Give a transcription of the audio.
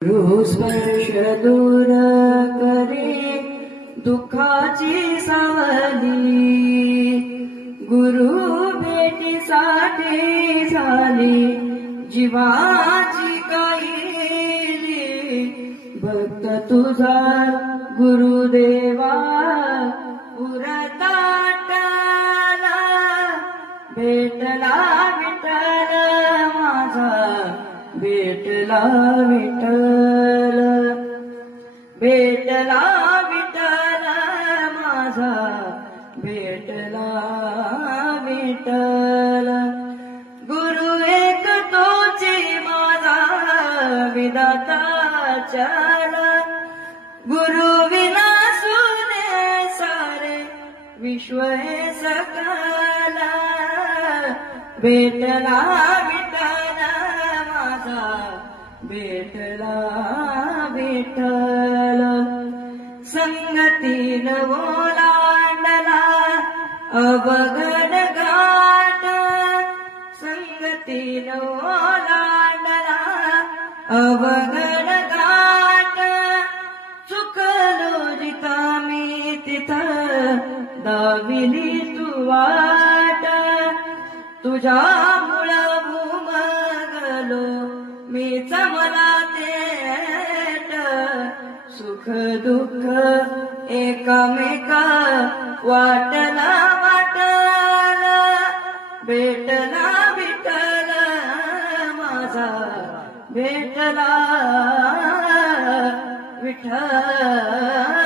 स्पर्श दूर करे दुःखाची सावली, गुरु भेटीसाठी झाली जीवाची काहिली. भक्त तुझा गुरुदेवा पुरताटला, भेटला विठ्ठल माझा, भेटला विठ्ठल, भेटला विठ्ठल माझा, भेटला विठ्ठल. गुरु एक तोची माझा विधाता चल, गुरु विना सुने सारे विश्व हे सकल. भेटला विठ्ठल माझा, भेटला विठ्ठल. संगतीन ओलांडला अवघड घाट, संगतीन ओलांडला अवघड घाट. चुकलो जिथा मी तिथं दाविली तू वाट, तुझ्यामुळं भूमगलो मीच मला तेट. सुख दुःख एकामेक वाटला वाटला, भेटला विठ्ठल माझा, भेटला विठ्ठल.